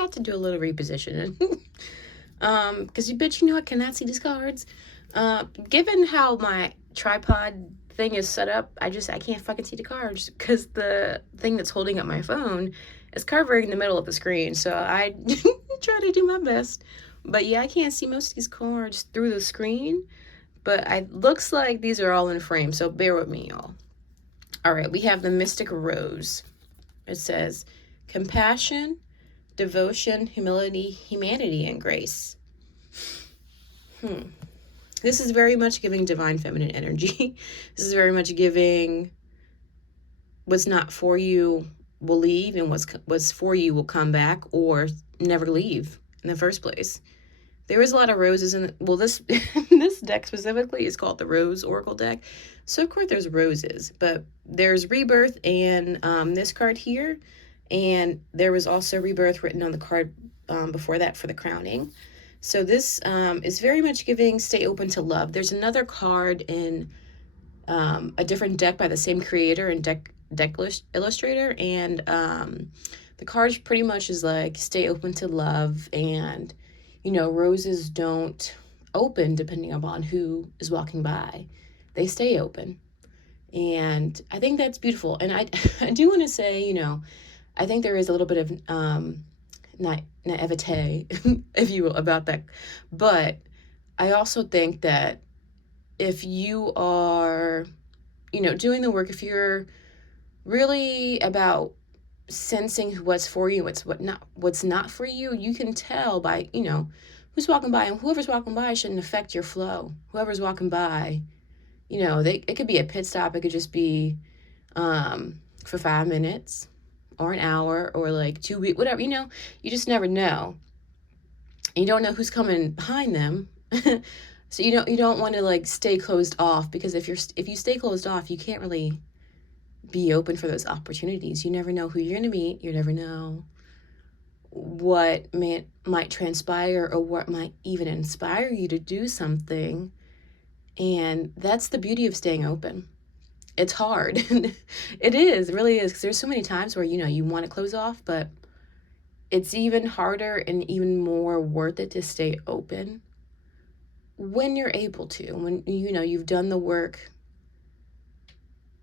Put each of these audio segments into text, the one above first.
had to do a little repositioning. Because bitch, you know I cannot see these cards. Given how my tripod thing is set up, I can't fucking see the cards because the thing that's holding up my phone is covering the middle of the screen. So I try to do my best. But yeah, I can't see most of these cards through the screen. But it looks like these are all in frame, so bear with me, y'all. All right, we have the Mystic Rose. It says compassion, devotion, humility, humanity, and grace. This is very much giving divine feminine energy. This is very much giving what's not for you will leave, and what's for you will come back or never leave in the first place. There is a lot of roses in this this deck specifically is called the Rose Oracle deck. So of course there's roses, but there's rebirth and this card here, and there was also rebirth written on the card before that for the crowning. So this is very much giving stay open to love. There's another card in a different deck by the same creator and deck illustrator, and the card pretty much is like stay open to love, and you know, roses don't open depending upon who is walking by. They stay open. And I think that's beautiful. And I do want to say, you know, I think there is a little bit of naivete, if you will, about that. But I also think that if you are, you know, doing the work, if you're really about sensing what's for you, what's not for you, you can tell by, you know, who's walking by, and whoever's walking by shouldn't affect your flow. Whoever's walking by, you know, it could be a pit stop. It could just be for 5 minutes or an hour or like 2 weeks, whatever, you know, you just never know. And you don't know who's coming behind them. So you don't want to like stay closed off, because if you stay closed off, you can't really be open for those opportunities. You never know who you're going to meet. You never know what might transpire or what might even inspire you to do something. And that's the beauty of staying open. It's hard. It really is. Because there's so many times where, you know, you want to close off, but it's even harder and even more worth it to stay open when you're able to, when, you know, you've done the work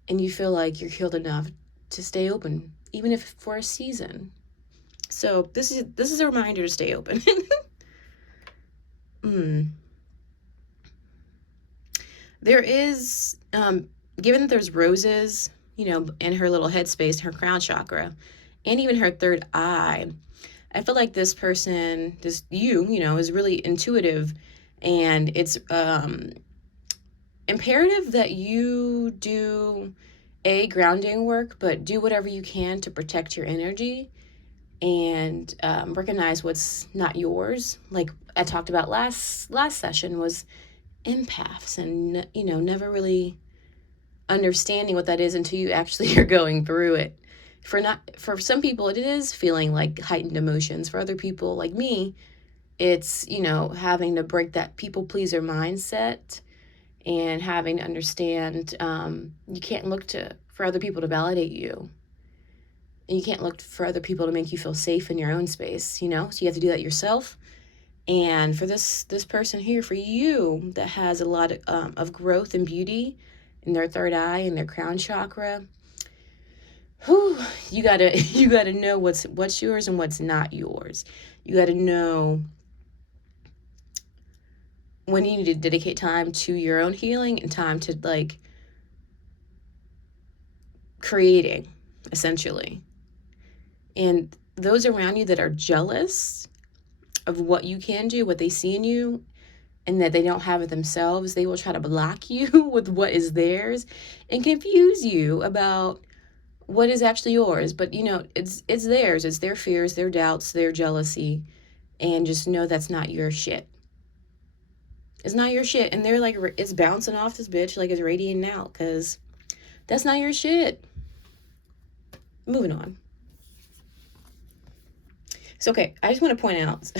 and you feel like you're healed enough to stay open, even if for a season. So this is a reminder to stay open. There is, given that there's roses, you know, in her little headspace, her crown chakra, and even her third eye, I feel like this person, you know, is really intuitive, and it's imperative that you do grounding work, but do whatever you can to protect your energy and recognize what's not yours. Like I talked about last session was empaths, and, you know, never really understanding what that is until you actually are going through it. For some people, it is feeling like heightened emotions. For other people like me, it's, you know, having to break that people pleaser mindset and having to understand you can't look for other people to validate you. And you can't look for other people to make you feel safe in your own space, you know? So you have to do that yourself. And for this person here, for you, that has a lot of growth and beauty in their third eye and their crown chakra, you gotta know what's yours and what's not yours. You gotta know when you need to dedicate time to your own healing and time to like creating, essentially. And those around you that are jealous of what you can do, what they see in you, and that they don't have it themselves, they will try to block you with what is theirs and confuse you about what is actually yours. But, you know, it's theirs. It's their fears, their doubts, their jealousy. And just know that's not your shit. It's not your shit. And they're like, it's bouncing off this bitch like it's radiating out, because that's not your shit. Moving on. So, okay, I just want to point out,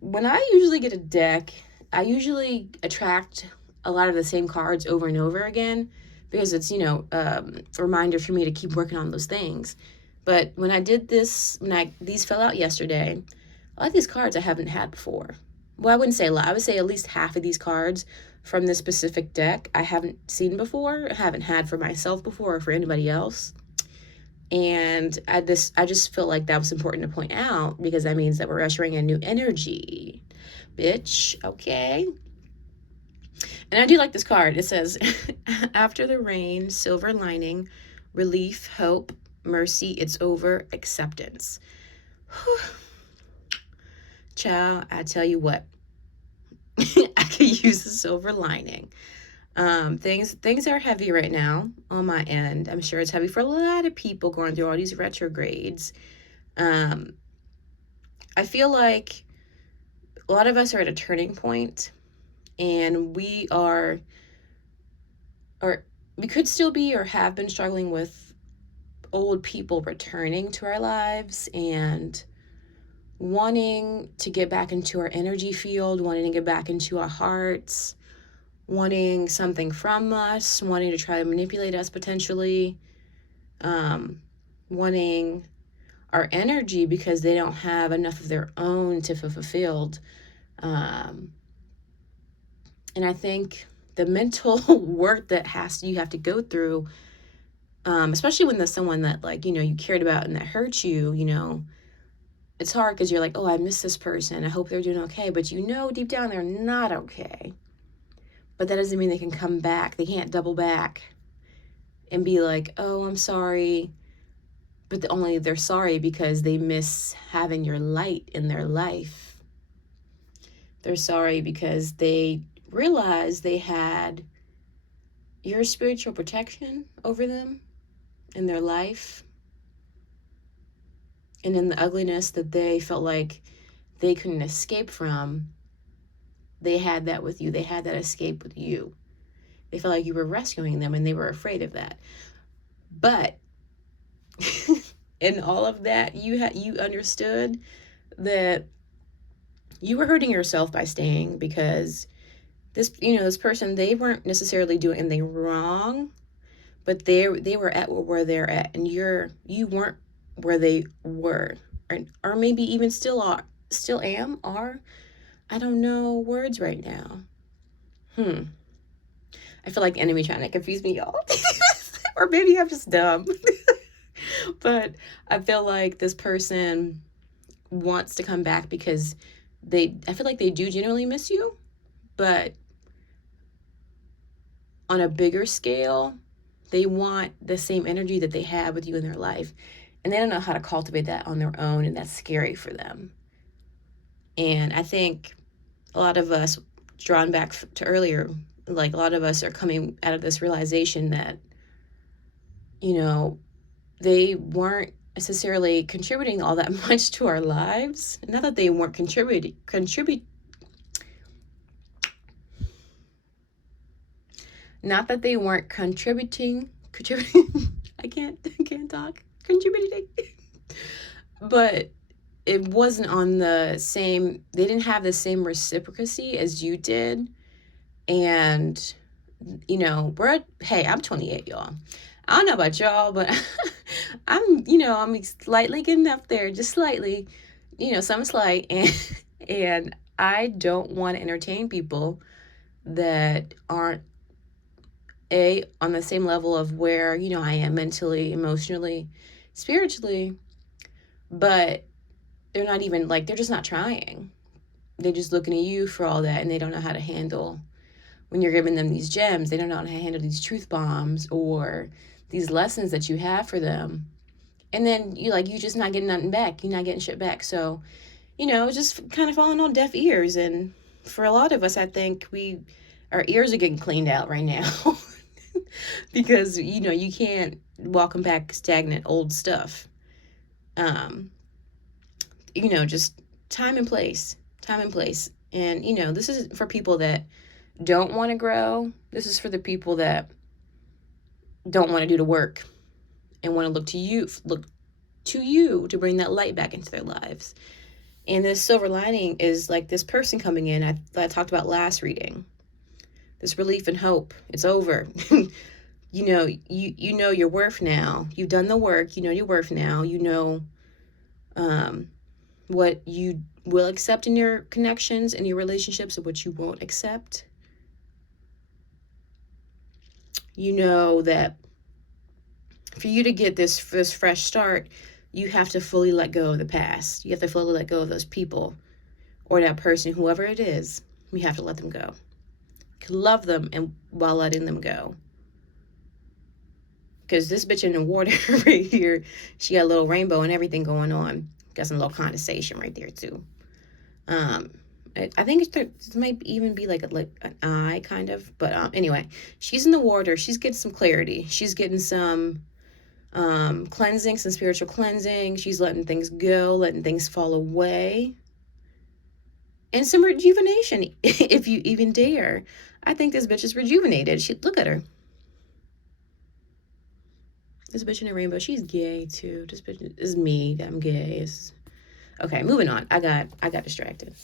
when I usually get a deck, I usually attract a lot of the same cards over and over again, because it's, you know, a reminder for me to keep working on those things. But when I did this, these fell out yesterday, a lot of these cards I haven't had before. Well, I wouldn't say a lot. I would say at least half of these cards from this specific deck I haven't seen before, haven't had for myself before or for anybody else. And I just feel like that was important to point out because that means that we're ushering in new energy. Bitch, okay. And I do like this card. It says, after the rain, silver lining, relief, hope, mercy, it's over, acceptance. Whew. Child, I tell you what, I could use a silver lining. Things are heavy right now on my end. I'm sure it's heavy for a lot of people going through all these retrogrades. I feel like a lot of us are at a turning point, and we could still be or have been struggling with old people returning to our lives and wanting to get back into our energy field, wanting to get back into our hearts, wanting something from us, wanting to try to manipulate us potentially, wanting our energy because they don't have enough of their own to feel fulfilled. And I think the mental work that you have to go through, especially when there's someone that you cared about and that hurt you, it's hard because you're like, oh, I miss this person. I hope they're doing okay. But deep down they're not okay. But that doesn't mean they can come back. They can't double back and be like, oh, I'm sorry. But only they're sorry because they miss having your light in their life. They're sorry because they realized they had your spiritual protection over them in their life. And in the ugliness that they felt like they couldn't escape from, they had that with you. They had that escape with you. They felt like you were rescuing them and they were afraid of that. But in all of that, you understood that you were hurting yourself by staying because this person, they weren't necessarily doing anything wrong, but they were at where they're at, and you weren't where they were, or maybe even still are, I don't know words right now. I feel like the enemy trying to confuse me, y'all. Or maybe I'm just dumb. But I feel like this person wants to come back because I feel like they do genuinely miss you, but on a bigger scale, they want the same energy that they have with you in their life. And they don't know how to cultivate that on their own, and that's scary for them. And I think a lot of us, drawn back to earlier, like a lot of us are coming out of this realization that, they weren't necessarily contributing all that much to our lives. Not that they weren't not that they weren't contributing. I can't talk. Contributing. But it wasn't on they didn't have the same reciprocity as you did. And, I'm 28, y'all. I don't know about y'all, but I'm slightly getting up there, just slightly, some slight. And I don't want to entertain people that aren't on the same level of where, I am mentally, emotionally, spiritually, but they're not even they're just not trying. They're just looking at you for all that, and they don't know how to handle when you're giving them these gems. They don't know how to handle these truth bombs or these lessons that you have for them. And then you're just not getting nothing back. You're not getting shit back. So, just kind of falling on deaf ears. And for a lot of us, I think our ears are getting cleaned out right now. Because, you can't welcome back stagnant old stuff. Just time and place. And, this is for people that don't want to grow. This is for the people that don't want to do the work and want to look to you to bring that light back into their lives. And this silver lining is this person coming in. I talked about last reading. This relief and hope. It's over. You know, you know your worth now. You've done the work. You know your worth now. You know what you will accept in your connections and your relationships and what you won't accept. You know that for you to get this fresh start, you have to fully let go of the past. You have to fully let go of those people or that person, whoever it is. You have to let them go. You can love them and while letting them go. Because this bitch in the water right here, she got a little rainbow and everything going on. Got some little condensation right there too. I think it might even be like an eye kind of, but anyway, she's in the water. She's getting some clarity. She's getting some cleansing, some spiritual cleansing. She's letting things go, letting things fall away, and some rejuvenation if you even dare. I think this bitch is rejuvenated. Look at her. This bitch in the rainbow, she's gay too. This bitch is me. I'm gay. Okay, moving on. I got distracted.